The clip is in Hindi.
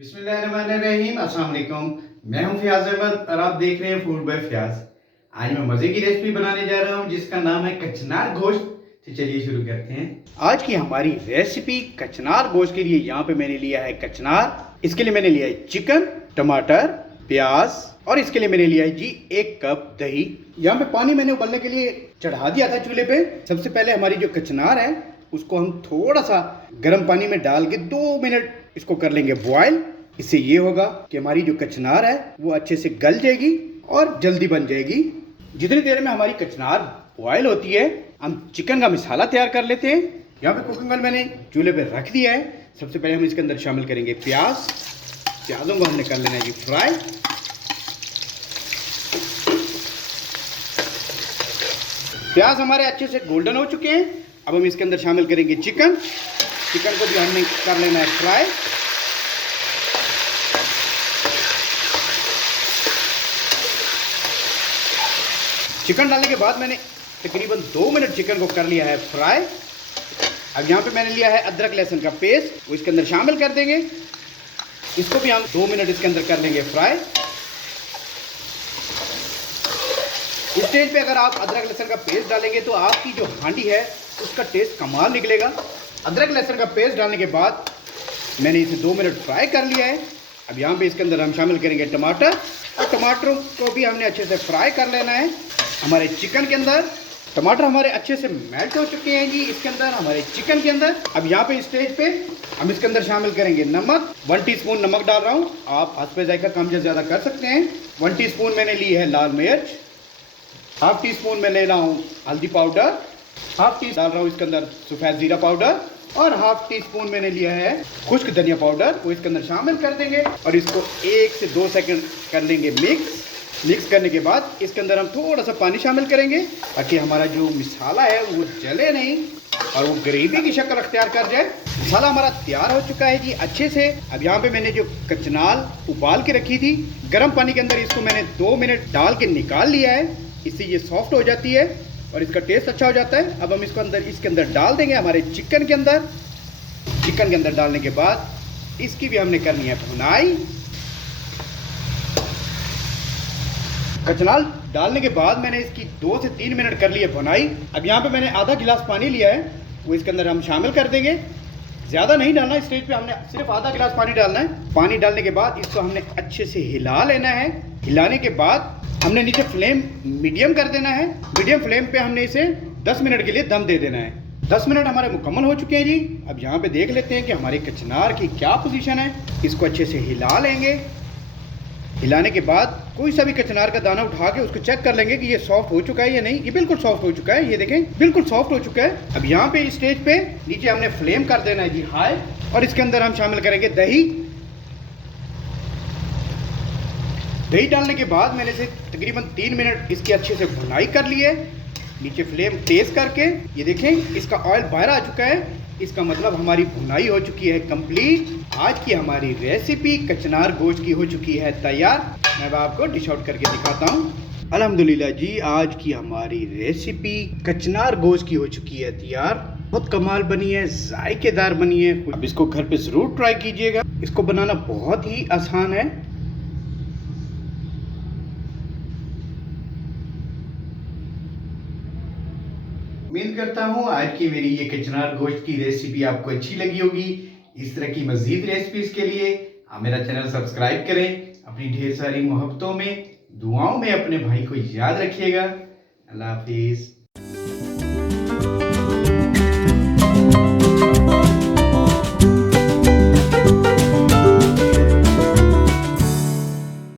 बिस्मिल्लाहिर्रहमानिर्रहीम, अस्सलाम वालेकुम। मैं हूं फियाज अहमद और आप देख रहे हैं फूड बाय फियाज। आज मैं मज़े की रेसिपी बनाने जा रहा हूं जिसका नाम है कचनार गोश्त। तो चलिए शुरू करते हैं आज की हमारी रेसिपी। कचनार गोश्त के लिए यहाँ पे मैंने लिया है कचनार। इसके लिए मैंने लिया है चिकन, टमाटर, प्याज और इसके लिए मैंने लिया है जी 1 कप दही। यहाँ पे पानी मैंने उबलने के लिए चढ़ा दिया था चूल्हे पे। सबसे पहले हमारी जो कचनार है उसको हम थोड़ा सा गर्म पानी में डाल के 2 मिनट इसको कर लेंगे बॉयल। इससे ये होगा कि हमारी जो कचनार है वो अच्छे से गल जाएगी और जल्दी बन जाएगी। जितनी देर में हमारी कचनार बॉयल होती है हम चिकन का मसाला तैयार कर लेते हैं। यहाँ पे कुकिंग ऑयल मैंने चूल्हे पे रख दिया है। सबसे पहले हम इसके अंदर शामिल करेंगे प्याज। प्याजों को हमने कर लेना है जी फ्राई। प्याज हमारे अच्छे से गोल्डन हो चुके हैं। अब हम इसके अंदर शामिल करेंगे चिकन। चिकन को भी हमने कर लेना है फ्राई। चिकन डालने के बाद मैंने तकरीबन 2 मिनट चिकन को कर लिया है फ्राई। अब यहाँ पे मैंने लिया है अदरक लहसुन का पेस्ट, वो इसके अंदर शामिल कर देंगे। इसको भी हम 2 मिनट इसके अंदर कर लेंगे फ्राई। इस स्टेज पे अगर आप अदरक लहसुन का पेस्ट डालेंगे तो आपकी जो हांडी है उसका टेस्ट कमाल निकलेगा। अदरक लहसुन का पेस्ट डालने के बाद मैंने इसे 2 मिनट फ्राई कर लिया है। अब यहाँ पे इसके अंदर हम शामिल करेंगे टमाटर और टमाटरों को भी हमने अच्छे से फ्राई कर लेना है। हमारे चिकन के अंदर टमाटर हमारे अच्छे से मेल्ट हो चुके हैं जी इसके अंदर हमारे चिकन के अंदर। अब यहाँ पे स्टेज पे हम इसके अंदर शामिल करेंगे नमक। 1 टीस्पून नमक डाल रहा हूँ। आप हाथ पे जायका कम या ज़्यादा कर सकते हैं। 1 टीस्पून मैंने ली है लाल मिर्च। हाफ टी स्पून मैं ले रहा हूँ हल्दी पाउडर। हाफ टी डाल रहा हूँ इसके अंदर सफ़ेद ज़ीरा पाउडर और हाफ टी स्पून मैंने लिया है खुश्क धनिया पाउडर, वो इसके अंदर शामिल कर देंगे और इसको 1 से 2 सेकंड कर लेंगे मिक्स करने के बाद इसके अंदर हम थोड़ा सा पानी शामिल करेंगे ताकि हमारा जो मसाला है वो जले नहीं और वो ग्रेवी की शक्ल अख्तियार कर जाए। मसाला हमारा तैयार हो चुका है जी अच्छे से। अब यहाँ पे मैंने जो कचनार उबाल के रखी थी गर्म पानी के अंदर, इसको मैंने 2 मिनट डाल के निकाल लिया है। इससे ये सॉफ्ट हो जाती है और इसका टेस्ट अच्छा हो जाता है। अब हम इसके अंदर डाल देंगे हमारे चिकन के अंदर। चिकन के अंदर डालने के बाद इसकी भी हमने करनी है भुनाई। कचनार डालने के बाद मैंने इसकी 2 से 3 मिनट कर ली है भुनाई। अब यहाँ पे मैंने आधा गिलास पानी लिया है, वो इसके अंदर हम शामिल कर देंगे। ज़्यादा नहीं डालना, इस स्टेज पे हमने सिर्फ आधा गिलास पानी डालना है। पानी डालने के बाद इसको हमने अच्छे से हिला लेना है। हिलाने के बाद हमने नीचे फ्लेम मीडियम कर देना है। मीडियम फ्लेम पे हमने इसे 10 मिनट के लिए दम दे देना है। 10 मिनट हमारे मुकम्मल हो चुके हैं जी। अब यहाँ पे देख लेते हैं कि हमारी कचनार की क्या पोजीशन है। इसको अच्छे से हिला लेंगे। हिलाने के बाद कोई सा भी कचनार का दाना उठा के उसको चेक कर लेंगे कि ये सॉफ्ट हो चुका है या नहीं। ये बिल्कुल सॉफ्ट हो चुका है, ये देखें बिल्कुल सॉफ्ट हो चुका है। अब यहाँ पे इस स्टेज पे नीचे हमने फ्लेम कर देना है जी हाई और इसके अंदर हम शामिल करेंगे दही। दही डालने के बाद मैंने इसे तकरीबन 3 मिनट इसकी अच्छे से भुनाई कर ली है नीचे फ्लेम तेज करके। ये देखें इसका ऑयल बाहर आ चुका है, इसका मतलब हमारी भुनाई हो चुकी है कंप्लीट। आज की हमारी रेसिपी कचनार गोश्त की हो चुकी है तैयार। मैं आपको डिश आउट करके दिखाता हूँ। अल्हम्दुलिल्लाह जी, आज की हमारी रेसिपी कचनार गोश्त की हो चुकी है तैयार। बहुत कमाल बनी है, जायकेदार बनी है। अब इसको घर पे ज़रूर ट्राई कीजिएगा। इसको बनाना बहुत ही आसान है। उम्मीद करता हूँ आज की मेरी ये कचनार गोश्त की रेसिपी आपको अच्छी लगी होगी। इस तरह की मज़ीद रेसिपीज़ के लिए आप मेरा चैनल सब्सक्राइब करें। अपनी ढेर सारी मोहब्बतों में दुआओं में अपने भाई को याद रखिएगा। अल्लाह हाफिज़।